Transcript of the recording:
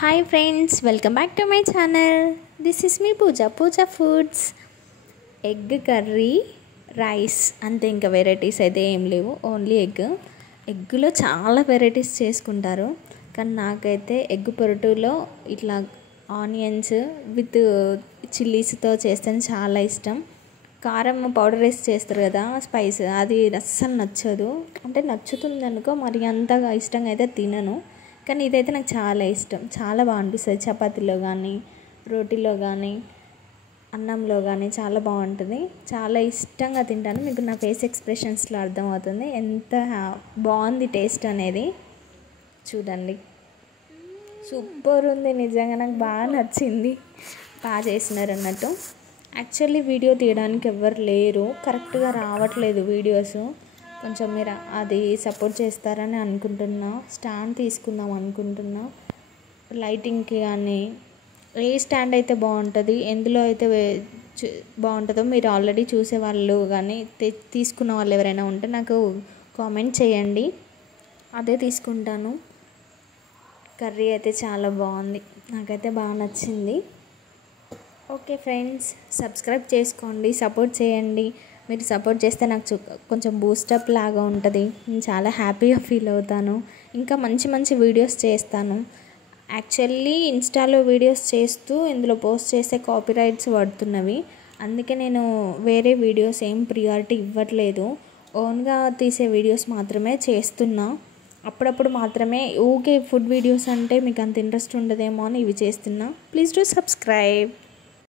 Hi friends, welcome back to my channel. This is me Pooja foods. Egg curry, rice అంతే, ఇంకా varieties అయితే ఏం లేవు, ఓన్లీ ఎగ్గులో చాలా వెరైటీస్ చేసుకుంటారు. కానీ నాకైతే ఎగ్ పొరటులో ఇట్లా ఆనియన్స్ విత్ చిల్లీస్తో చేస్తే చాలా ఇష్టం. కారం పౌడర్ వేసి చేస్తారు కదా, స్పైస్, అది అస్సలు నచ్చదు. అంటే నచ్చుతుంది అనుకో, మరి అంతగా ఇష్టంగా అయితే తినను. కానీ ఇదైతే నాకు చాలా ఇష్టం, చాలా బాగా అనిపిస్తుంది. చపాతీలో కానీ, రోటీలో కానీ, అన్నంలో కానీ చాలా బాగుంటుంది. చాలా ఇష్టంగా తింటాను. మీకు నా ఫేస్ ఎక్స్ప్రెషన్స్లో అర్థమవుతుంది ఎంత బాగుంది టేస్ట్ అనేది. చూడండి, సూపర్ ఉంది, నిజంగా నాకు బాగా నచ్చింది. బాగా చేసినారు అన్నట్టు. యాక్చువల్లీ వీడియో తీయడానికి ఎవ్వరు లేరు, కరెక్ట్గా రావట్లేదు వీడియోస్. కొంచెం మీరు అది సపోర్ట్ చేస్తారని అనుకుంటున్నా. స్టాండ్ తీసుకుందాం అనుకుంటున్నా, లైటింగ్కి కానీ. ఏ స్టాండ్ అయితే బాగుంటుంది, ఎందులో అయితే బాగుంటుందో మీరు ఆల్రెడీ చూసేవాళ్ళు కానీ తీసుకున్న వాళ్ళు ఎవరైనా ఉంటే నాకు కామెంట్ చేయండి, అదే తీసుకుంటాను. కర్రీ అయితే చాలా బాగుంది, నాకైతే బాగా నచ్చింది. ఓకే ఫ్రెండ్స్, సబ్స్క్రైబ్ చేసుకోండి, సపోర్ట్ చేయండి. మీరు సపోర్ట్ చేస్తే నాకు కొంచెం బూస్టప్ లాగా ఉంటుంది. నేను చాలా హ్యాపీగా ఫీల్ అవుతాను. ఇంకా మంచి మంచి వీడియోస్ చేస్తాను. యాక్చువల్లీ ఇన్స్టాలో వీడియోస్ చేస్తూ ఇందులో పోస్ట్ చేస్తే కాపీరైట్స్ పడుతున్నవి. అందుకే నేను వేరే వీడియోస్ ఏం ప్రియారిటీ ఇవ్వట్లేదు. ఓన్గా తీసే వీడియోస్ మాత్రమే చేస్తున్నా. అప్పుడప్పుడు మాత్రమే. ఊకే ఫుడ్ వీడియోస్ అంటే మీకు అంత ఇంట్రెస్ట్ ఉండదేమో అని ఇవి చేస్తున్నా. Please do subscribe.